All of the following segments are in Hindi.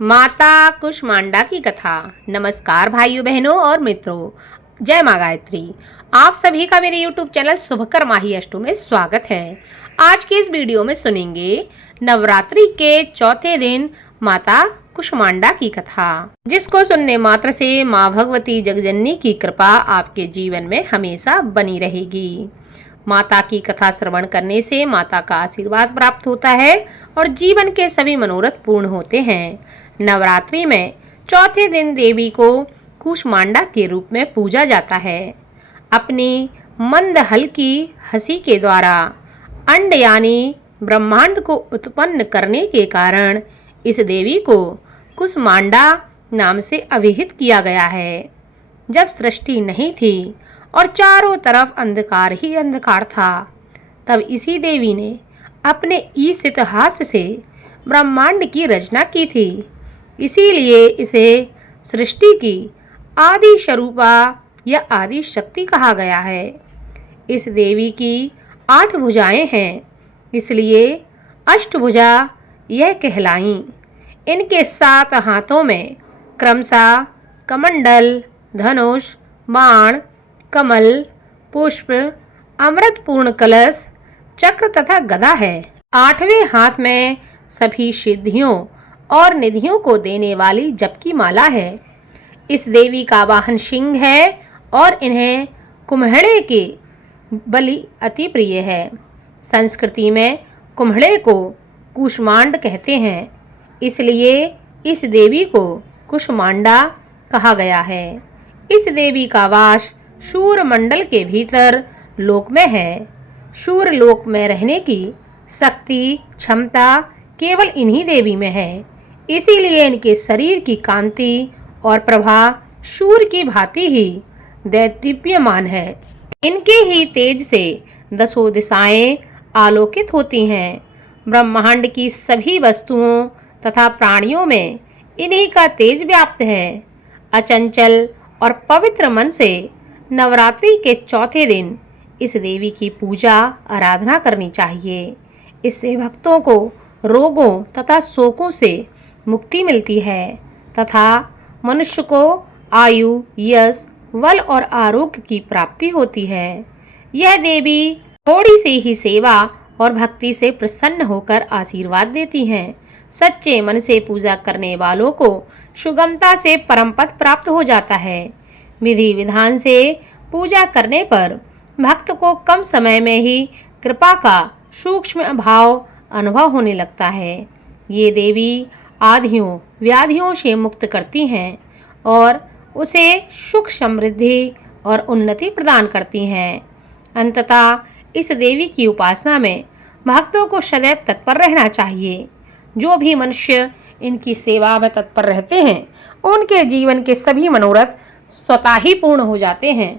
माता कुष्मांडा की कथा। नमस्कार भाइयों बहनों और मित्रों, जय माँ गायत्री। आप सभी का मेरे YouTube चैनल शुभकर माही अष्टू में स्वागत है। आज के इस वीडियो में सुनेंगे नवरात्रि के चौथे दिन माता कुष्मांडा की कथा, जिसको सुनने मात्र से माँ भगवती जगजननी की कृपा आपके जीवन में हमेशा बनी रहेगी। माता की कथा श्रवण करने से माता का आशीर्वाद प्राप्त होता है और जीवन के सभी मनोरथ पूर्ण होते हैं। नवरात्रि में चौथे दिन देवी को कुष्मांडा के रूप में पूजा जाता है। अपनी मंद हल्की हंसी के द्वारा अंड यानी ब्रह्मांड को उत्पन्न करने के कारण इस देवी को कुष्मांडा नाम से अभिहित किया गया है। जब सृष्टि नहीं थी और चारों तरफ अंधकार ही अंधकार था, तब इसी देवी ने अपने ईशित हास्य से ब्रह्मांड की रचना की थी। इसीलिए इसे सृष्टि की आदि स्वरूपा या आदि शक्ति कहा गया है। इस देवी की 8 भुजाएं हैं, इसलिए अष्टभुजा यह कहलाईं। इनके 7 हाथों में क्रमशः कमंडल, धनुष, बाण, कमल, पुष्प, अमृतपूर्ण कलश, चक्र तथा गदा है। 8वें हाथ में सभी सिद्धियों और निधियों को देने वाली जप की माला है। इस देवी का वाहन सिंह है और इन्हें कुम्हड़े के बलि अति प्रिय है। संस्कृति में कुम्हड़े को कुष्मांड कहते हैं, इसलिए इस देवी को कुष्मांडा कहा गया है। इस देवी का वास शूर मंडल के भीतर लोक में है। शूर लोक में रहने की शक्ति क्षमता केवल इन्हीं देवी में है। इसीलिए इनके शरीर की कांति और प्रभा शूर की भांति ही दैदीप्यमान है। इनके ही तेज से 10 दिशाएं आलोकित होती हैं। ब्रह्मांड की सभी वस्तुओं तथा प्राणियों में इन्हीं का तेज व्याप्त है। अचंचल और पवित्र मन से नवरात्रि के चौथे दिन इस देवी की पूजा आराधना करनी चाहिए। इससे भक्तों को रोगों तथा शोकों से मुक्ति मिलती है तथा मनुष्य को आयु, यश, बल और आरोग्य की प्राप्ति होती है। यह देवी थोड़ी सी ही सेवा और भक्ति से प्रसन्न होकर आशीर्वाद देती हैं। सच्चे मन से पूजा करने वालों को सुगमता से परम पद प्राप्त हो जाता है। विधि विधान से पूजा करने पर भक्त को कम समय में ही कृपा का सूक्ष्म भाव अनुभव होने लगता है। ये देवी आधियों व्याधियों से मुक्त करती हैं और उसे सुख समृद्धि और उन्नति प्रदान करती हैं। अंततः इस देवी की उपासना में भक्तों को सदैव तत्पर रहना चाहिए। जो भी मनुष्य इनकी सेवा में तत्पर रहते हैं, उनके जीवन के सभी मनोरथ स्वतः ही पूर्ण हो जाते हैं।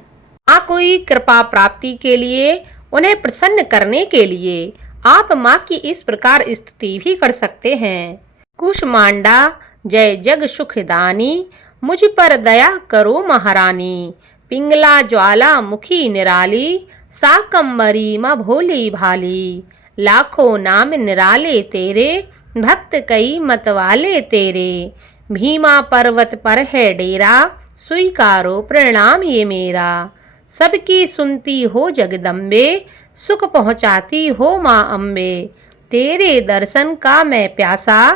कोई कृपा प्राप्ति के लिए, उन्हें प्रसन्न करने के लिए आप माँ की इस प्रकार स्तुति भी कर सकते हैं। कुष्मांडा जय जग सुखदानी, मुझ पर दया करो महारानी। पिंगला ज्वाला मुखी निराली, साकंबरी माँ भोली भाली। लाखों नाम निराले तेरे, भक्त कई मतवाले तेरे। भीमा पर्वत पर है डेरा, स्वीकारो प्रणाम ये मेरा। सबकी सुनती हो जगदम्बे, सुख पहुँचाती हो माँ अम्बे। तेरे दर्शन का मैं प्यासा,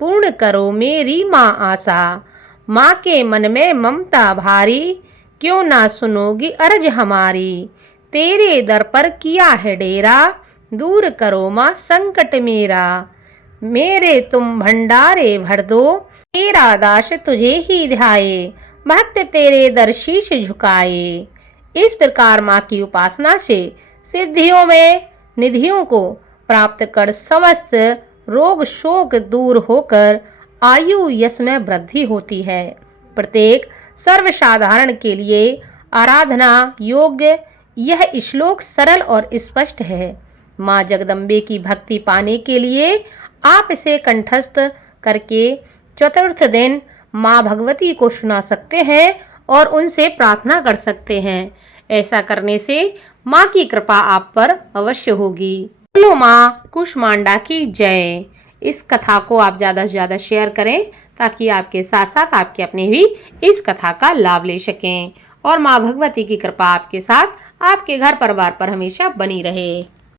पूर्ण करो मेरी माँ आशा। माँ के मन में ममता भारी, क्यों ना सुनोगी अर्ज हमारी। तेरे दर पर किया है डेरा, दूर करो माँ संकट मेरा। मेरे तुम भंडारे भर दो, तेरा दास तुझे ही ध्याए। भक्त तेरे दर शीश झुकाए। इस प्रकार माँ की उपासना से सिद्धियों में निधियों को प्राप्त कर समस्त रोग शोक दूर होकर आयु यश में वृद्धि होती है। प्रत्येक सर्वसाधारण के लिए आराधना योग्य यह श्लोक सरल और स्पष्ट है। माँ जगदम्बे की भक्ति पाने के लिए आप इसे कंठस्थ करके चतुर्थ दिन माँ भगवती को सुना सकते हैं और उनसे प्रार्थना कर सकते हैं। ऐसा करने से माँ की कृपा आप पर अवश्य होगी। बोलो माँ कुष्मांडा की जय। इस कथा को आप ज़्यादा से ज़्यादा शेयर करें ताकि आपके साथ साथ आपके अपने भी इस कथा का लाभ ले सकें और माँ भगवती की कृपा आपके साथ आपके घर परिवार पर हमेशा बनी रहे।